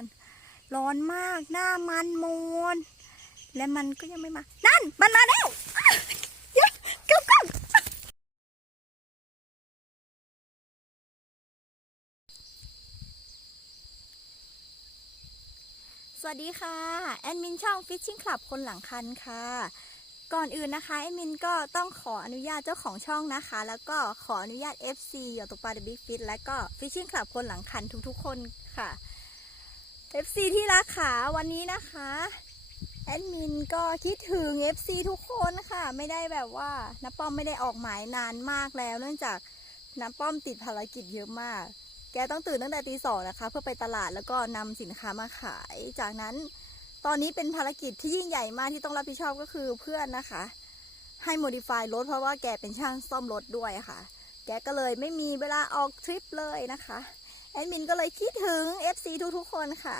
กัน ร้อนมากหน้ามันมนและมันก็ยังไม่มา นั่น มันมาแล้วเยวเก็บก่อนสวัสดีค่ะ แอดมินช่อง Fishing Club คนหลังคันค่ะ ก่อนอื่นนะคะแอดมินก็ต้องขออนุญาตเจ้าของช่องนะคะ แล้วก็ขออนุญาต FC หยอดตกปลา The Big Fish และก็ Fishing Club คนหลังคันทุกๆ คนค่ะ FC ที่รักขาวันนี้นะคะแอดมินก็คิดถึง FC ทุกคนค่ะ ไม่ได้แบบว่าน้าป้อมไม่ได้ออกหมายนานมากแล้ว เนื่องจากน้าป้อมติดภารกิจเยอะมาก แกต้องตื่นตั้งแต่ตีสองนะคะ เพื่อไปตลาดแล้วก็นำสินค้ามาขาย จากนั้นตอนนี้เป็นภารกิจที่ยิ่งใหญ่มากที่ต้องรับผิดชอบก็คือเพื่อนนะคะ ให้โมดิฟายรถเพราะว่าแกเป็นช่างซ่อมรถด้วยค่ะ แกก็เลยไม่มีเวลาออกทริปเลยนะคะ แอดมินก็เลยคิดถึง FC ทุกๆคนค่ะ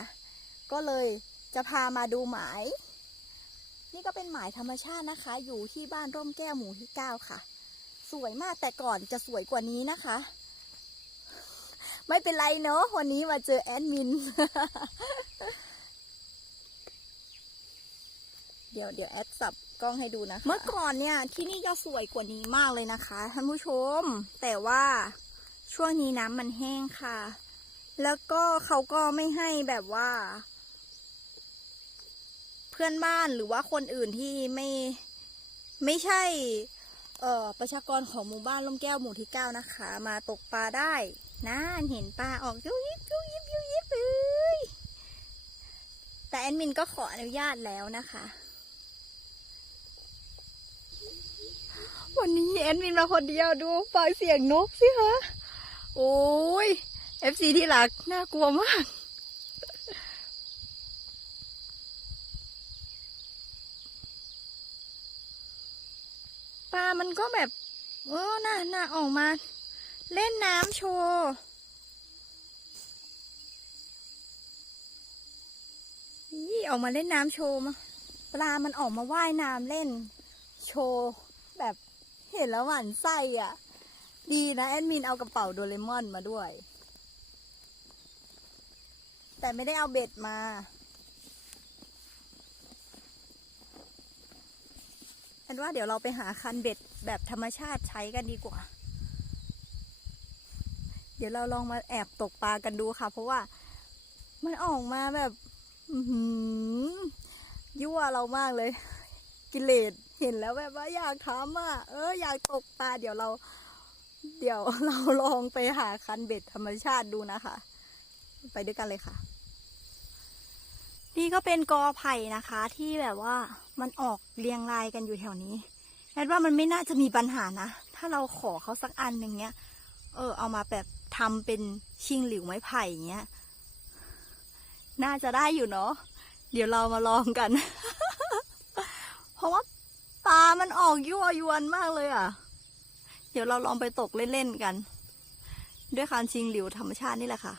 ก็เลยจะพามาดูหมาย นี่ก็เป็นหมายธรรมชาตินะคะ อยู่ที่บ้านร่มแก้วหมู่ที่9ค่ะ สวยมากแต่ก่อนจะสวยกว่านี้นะคะ ไม่เป็นไรเนาะวันนี้มาเจอแอดมิน เดี๋ยวเดี๋ยวแอดสับกล้องให้ดูนะคะ เมื่อก่อนเนี่ยที่นี่จะสวยกว่านี้มากเลยนะคะท่านผู้ชม แต่ว่าช่วงนี้น้ำมันแห้งค่ะ แล้วก็เขาก็ไม่ให้แบบว่า เพื่อนบ้านหรือว่าคนอื่นที่ไม่ไม่ใช่ เอ่อประชากรของหมู่บ้านล่มแก้วหมู่ที่เก้านะคะ มาตกปลาได้นะเห็นปลาออกยุยิบยุยิบยุยิบเลยแต่แอดมินก็ขออนุญาตแล้วนะคะ วันนี้แอดมินมาคนเดียวดูฟังเสียงนกสิคะโอ้ย FC ที่รักน่ากลัวมาก ปลามันก็แบบ เออน่าน่าออกมา เล่นน้ำโชว์นี่ออกมาเล่นน้ำโชว์มาปลามันออกมาว่ายน้ำเล่น โชว์แบบเห็นแล้วหวานไส้อะ ดีนะ แอดมินเอากระเป๋าโดเรมอนมาด้วย แต่ไม่ได้เอาเบ็ดมาแอนว่าเดี๋ยวเราไปหาคันเบ็ดแบบธรรมชาติใช้กันดีกว่า เดี๋ยวเราลองมาแอบตกปลากันดูค่ะ เพราะว่ามันออกมาแบบยั่วเรามากเลย กิเลสเห็นแล้วแบบว่าอยากทำอะ เอออยากตกปลาเดี๋ยวเรา เดี๋ยวเราลองไปหาคันเบ็ดธรรมชาติดูนะคะ ไปด้วยกันเลยค่ะ นี่ก็เป็นกอไผ่นะคะ ที่แบบว่ามันออกเรียงรายกันอยู่แถวนี้แอดว่ามันไม่น่าจะมีปัญหานะ ถ้าเราขอเขาสักอันหนึ่งเนี้ย เออ เอามาแบบทำเป็นชิงหลิวไม้ไผ่เงี้ย น่าจะได้อยู่เนาะ เดี๋ยวเรามาลองกัน เพราะว่าปลามันออกยั่วยวนมากเลยอะ เดี๋ยวเราลองไปตกเล่นๆกัน ด้วยการชิงหลิวธรรมชาตินี่แหละค่ะ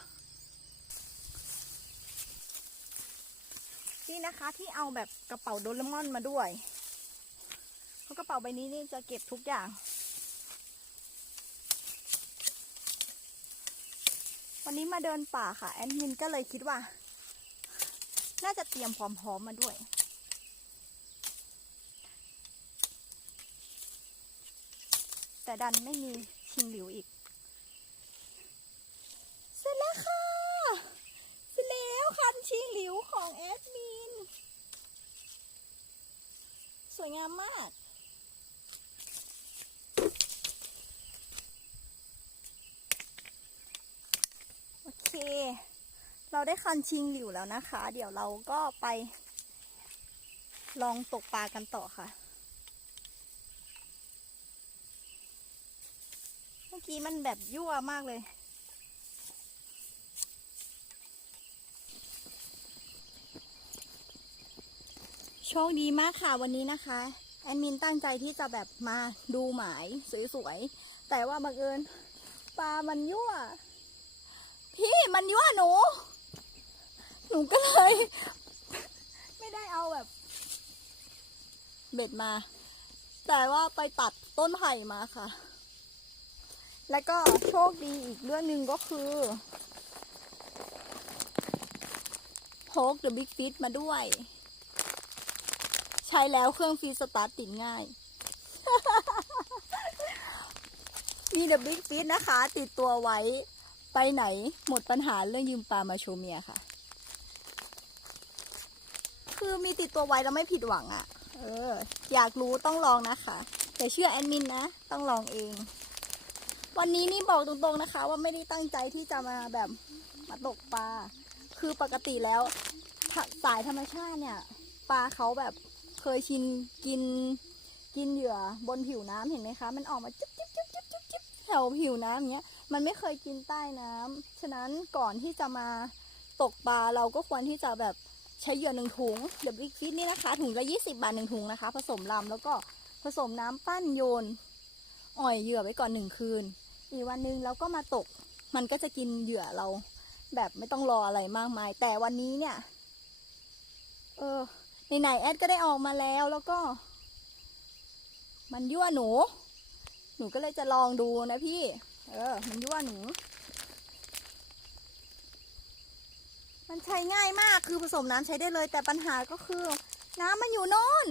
นี่นะคะที่เอาแบบกระเป๋าโดเรมอนมาด้วยเพราะกระเป๋าใบนี้นี่จะเก็บทุกอย่าง วันนี้มาเดินป่าค่ะแอดมินก็เลยคิดว่า น่าจะเตรียมพร้อมๆมาด้วยแต่ดันไม่มีชิงหลิวอีก เสร็จแล้วค่ะ เสร็จแล้วคันชิงหลิวของแอดมิน ส วยงามมาก โอเค เราได้คันชิงหลิวแล้วนะคะ เดี๋ยวเราก็ไป ลองตกปลากันต่อค่ะ เมื่อกี้มันแบบยั่วมากเลย โชคดีมากค่ะวันนี้นะคะ แอดมินตั้งใจที่จะแบบมาดูหมายสวยๆ แต่ว่าบังเอิญปลามันยั่ว พี่มันยั่วหนู หนูก็เลย ไม่ได้เอาแบบ เบ็ดมา แต่ว่าไปตัดต้นไผ่มาค่ะ แล้วก็โชคดีอีกเรื่องหนึ่งก็คือพก The Big Fit มาด้วย ใช้แล้วเครื่องฟรีสตาร์ทติดง่าย มี The Big Fit นะคะ ติดตัวไว้ไปไหนหมดปัญหาเรื่องยืมปลามาโชว์เมียค่ะ คือมีติดตัวไว้แล้วไม่ผิดหวังอะ่ะ เออ อยากรู้ต้องลองนะคะแต่เชื่อแอดมินนะ ต้องลองเอง วันนี้นี่บอกตรงๆนะคะ ว่าไม่ได้ตั้งใจที่จะมาแบบมาตกปลา คือปกติแล้วสายธรรมชาติเนี่ย ปลาเขาแบบ เคยชินกินกินเหยื่อบนผิวน้ำเห็นไหมคะ มันออกมาจิ๊บจิ๊บจิ๊บจิ๊บจิ๊บจิ๊บแถวผิวน้ำอย่างเงี้ย มันไม่เคยกินใต้น้ำฉะนั้นก่อนที่จะมาตกปลาเราก็ควรที่จะแบบใช้เหยื่อหนึ่งถุงเดบิกฟิตนี่นะคะถุงละยี่สิบาทหนึ่งถุงนะคะ ผสมลำแล้วก็ผสมน้ำปั้นโยน อ่อยเหยื่อไว้ก่อนหนึ่งคืน อีกวันหนึ่งเราก็มาตก มันก็จะกินเหยื่อเรา แบบไม่ต้องรออะไรมากมาย แต่วันนี้เนี่ย เออ ไหนๆแอดก็ได้ออกมาแล้วแล้วก็ มันยั่วหนู หนูก็เลยจะลองดูนะพี่ เออ มันยั่วหนู มันใช้ง่ายมากคือผสมน้ำใช้ได้เลย แต่ปัญหาก็คือ น้ำมันอยู่โน่น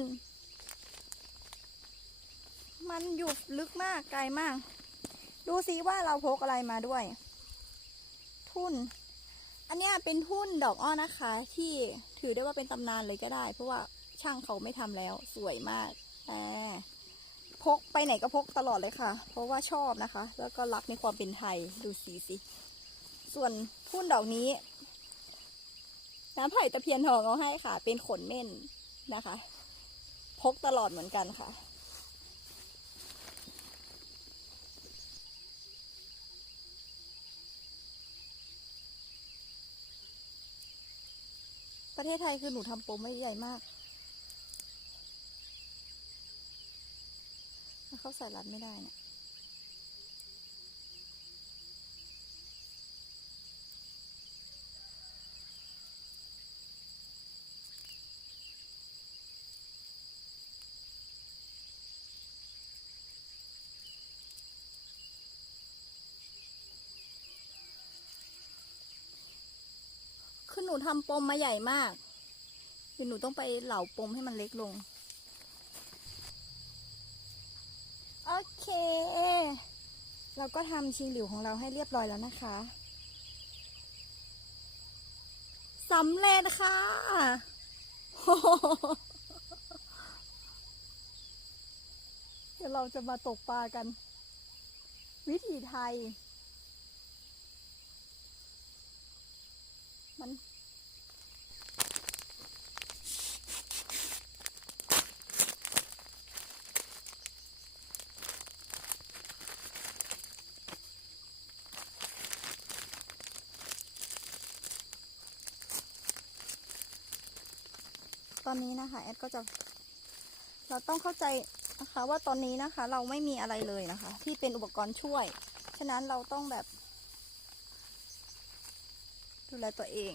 มันอยู่ลึกมากไกลมาก ดูซิว่าเราพกอะไรมาด้วย ทุ่น อันเนี้ยเป็นทุ่นดอกอ้อนะคะ ที่ถือได้ว่าเป็นตำนานเลยก็ได้ เพราะว่าช่างเขาไม่ทำแล้วสวยมากอ่าพกไปไหนก็พกตลอดเลยค่ะ เพราะว่าชอบนะคะ แล้วก็รักในความเป็นไทยดูสีสิ ส่วนพุ่นดอกนี้ น้ำไผ่ตะเพียนทองเอาให้ค่ะ เป็นขนเม่นนะคะ พกตลอดเหมือนกันค่ะ ประเทศไทยคือหนูทำโปรไม่ใหญ่มากแล้วเขาใส่รัดไม่ได้เนี่ย คือหนูทำปมมาใหญ่มากคือหนูต้องไปเหล่าปมให้มันเล็กลง โอเค เราก็ทำชิงหลิวของเราให้เรียบร้อยแล้วนะคะสำเร็จค่ะ เดี๋ยวเราจะมาตกปลากัน วิถีไทย มันตอนนี้นะคะแอดก็จะเราต้องเข้าใจนะคะว่าตอนนี้นะคะเราไม่มีอะไรเลยนะคะ ที่เป็นอุปกรณ์ช่วย ฉะนั้นเราต้องแบบ ดูแลตัวเอง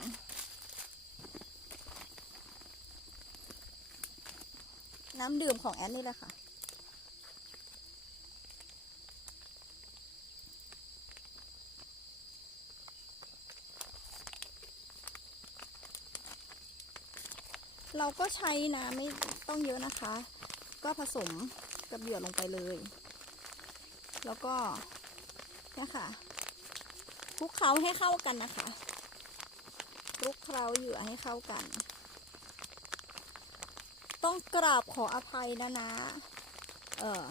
น้ำดื่มของแอดนี่แหละค่ะ เราก็ใช้น้ำไม่ต้องเยอะนะคะ ก็ผสมกับเหยื่อลงไปเลย แล้วก็เนี่ยค่ะคลุกเคล้าให้เข้ากันนะคะ ลุกเคล้าเหยื่อให้เข้ากัน ต้องกราบขออภัยนะนะ เอ่อ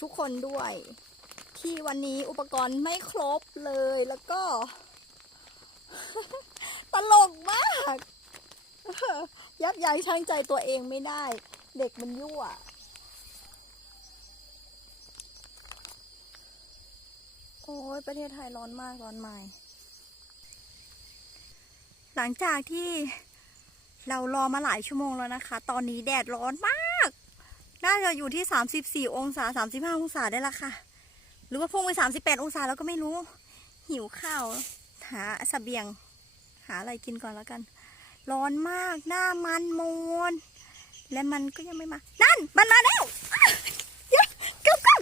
ทุกคนด้วย ที่วันนี้อุปกรณ์ไม่ครบเลยแล้วก็ ตลกมาก ยับยั้งชั่งใจตัวเองไม่ได้ เด็กมันยั่วโอ้ยประเทศไทยร้อนมากร้อนใหม่ หลังจากที่เรารอมาหลายชั่วโมงแล้วนะคะ ตอนนี้แดดร้อนมาก น่าจะอยู่ที่ 34 องศา 35 องศาได้ละค่ะ หรือว่าพุ่งไป 38 องศาแล้วก็ไม่รู้ หิวข้าว หาสเสบียง หาอะไรกินก่อนแล้วกัน ร้อนมาก หน้ามันมนและมันก็ยังไม่มา นั่น มันมาแล้วอ้าวเดี๋ยวเกับกับ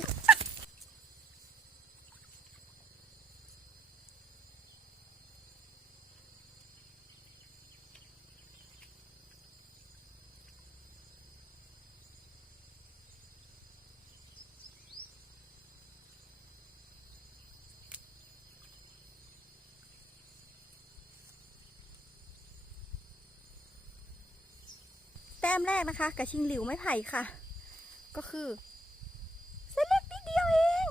แต้มแรกนะคะ กับชิงหลิวไม่ไผ่ค่ะ ก็คือเส้นเล็กนิดเดียวเอง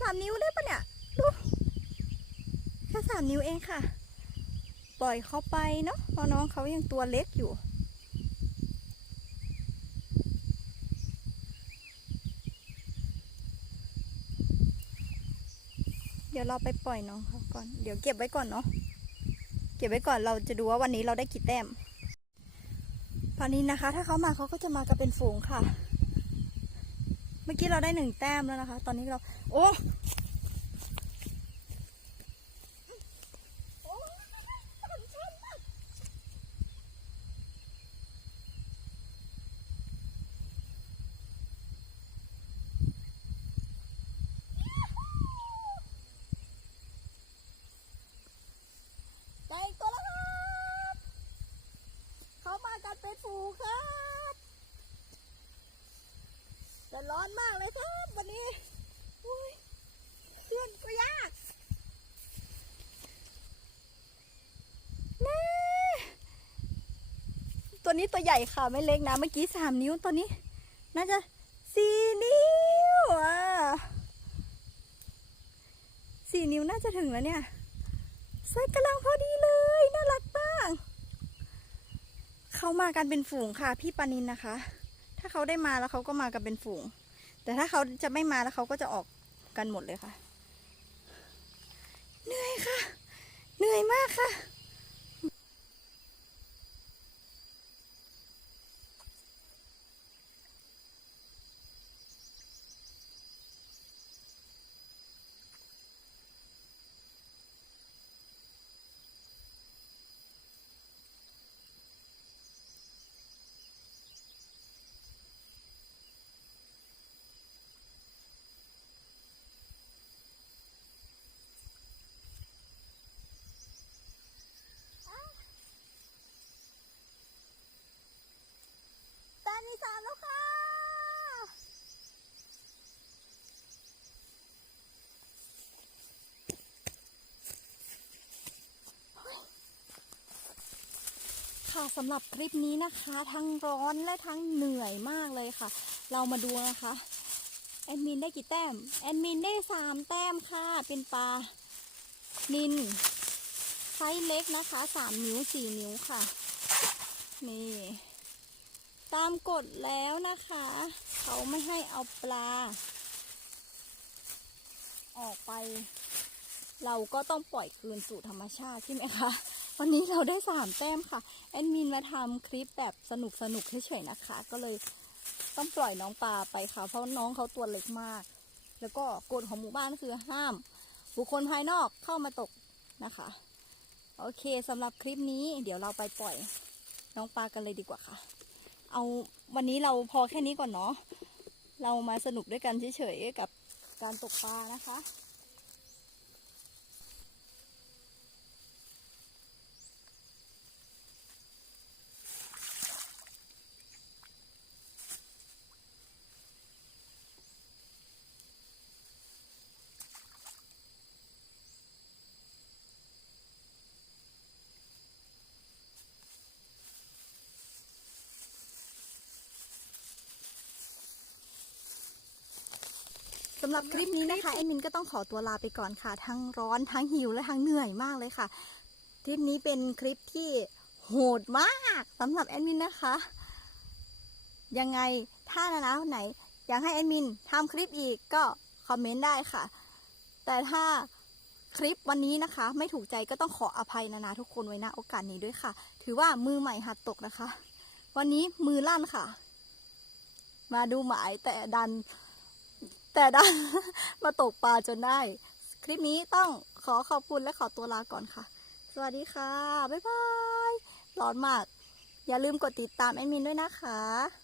สามนิ้วได้ปะเนี่ยดูแค่สามนิ้วเองค่ะ ปล่อยเขาไปเนาะเพราะน้องเขายังตัวเล็กอยู่เดี๋ยวเราไปปล่อยน้องเขาก่อน เดี๋ยวเก็บไว้ก่อนเนาะ เก็บไว้ก่อนเราจะดูว่าวันนี้เราได้กี่แต้ม ตอนนี้นะคะ ถ้าเขามาเขาก็จะมากันเป็นฝูงค่ะ เมื่อกี้เราได้หนึ่งแต้มแล้วนะคะ ตอนนี้เรา โอ้ยชนมากได้อีกตัวแล้วครับ เขามากันเป็นฝูงครับแต่ ร้อนมากเลยครับวันนี้อุ๊ยเพื่อนก็ยากแน่ตัวนี้ตัวใหญ่ค่ะไม่เล็กนะเมื่อกี้สามนิ้วตัวนี้ น่าจะสี่นิ้วอะสี่นิ้วน่าจะถึงแล้วเนี่ยไซส์กำลังพอดีเลยน่ารักมาก เข้ามากันเป็นฝูงค่ะ พี่ปานินนะคะ ถ้าเขาได้มาแล้วเขาก็มากันเป็นฝูง แต่ถ้าเขาจะไม่มาแล้วเขาก็จะออกกันหมดเลยค่ะ เหนื่อยค่ะ เหนื่อยมากค่ะ สามแล้วค่ะ ค่ะสำหรับคลิปนี้นะคะ ทั้งร้อนและทั้งเหนื่อยมากเลยค่ะ เรามาดูนะคะแอดมินได้กี่แต้มแอดมินได้สามแต้มค่ะ เป็นปลานินไซส์เล็กนะคะสามนิ้วสี่นิ้วค่ะ นี่ ตามกฎแล้วนะคะ เขาไม่ให้เอาปลา ออกไป เราก็ต้องปล่อยคืนสู่ธรรมชาติใช่ไหมคะวันนี้เราได้สามแต้มค่ะแอดมินมาทำคลิปแบบสนุกสนุกเฉยๆนะคะ ก็เลยต้องปล่อยน้องปลาไปค่ะ เพราะน้องเขาตัวเล็กมาก แล้วก็กฎของหมู่บ้านคือห้าม บุคคลภายนอกเข้ามาตกนะคะ โอเคสำหรับคลิปนี้ เดี๋ยวเราไปปล่อยน้องปลากันเลยดีกว่าค่ะ เอาวันนี้เราพอแค่นี้ก่อนเนาะเรามาสนุกด้วยกันเฉยๆกับการตกปลานะคะ สำหรับคลิปนี้นะคะแอดมินก็ต้องขอตัวลาไปก่อนค่ะ ทั้งร้อนทั้งหิวและทั้งเหนื่อยมากเลยค่ะ คลิปนี้เป็นคลิปที่โหดมากสำหรับแอดมินนะคะ ยังไงถ้านะนะไหน อยากให้แอดมินทำคลิปอีกก็คอมเมนต์ได้ค่ะ แต่ถ้าคลิปวันนี้นะคะ ไม่ถูกใจก็ต้องขออภัยนะนะทุกคนไว้ณโอกาสนี้ด้วยค่ะ ถือว่ามือใหม่หัดตกนะคะ วันนี้มือลั่นค่ะ มาดูหมายแต่ดัน แต่ดันมาตกปลาจนได้ คลิปนี้ต้องขอขอบคุณและขอตัวลาก่อนค่ะ สวัสดีค่ะ บ๊ายบาย ร้อนมาก อย่าลืมกดติดตามแอดมินด้วยนะคะ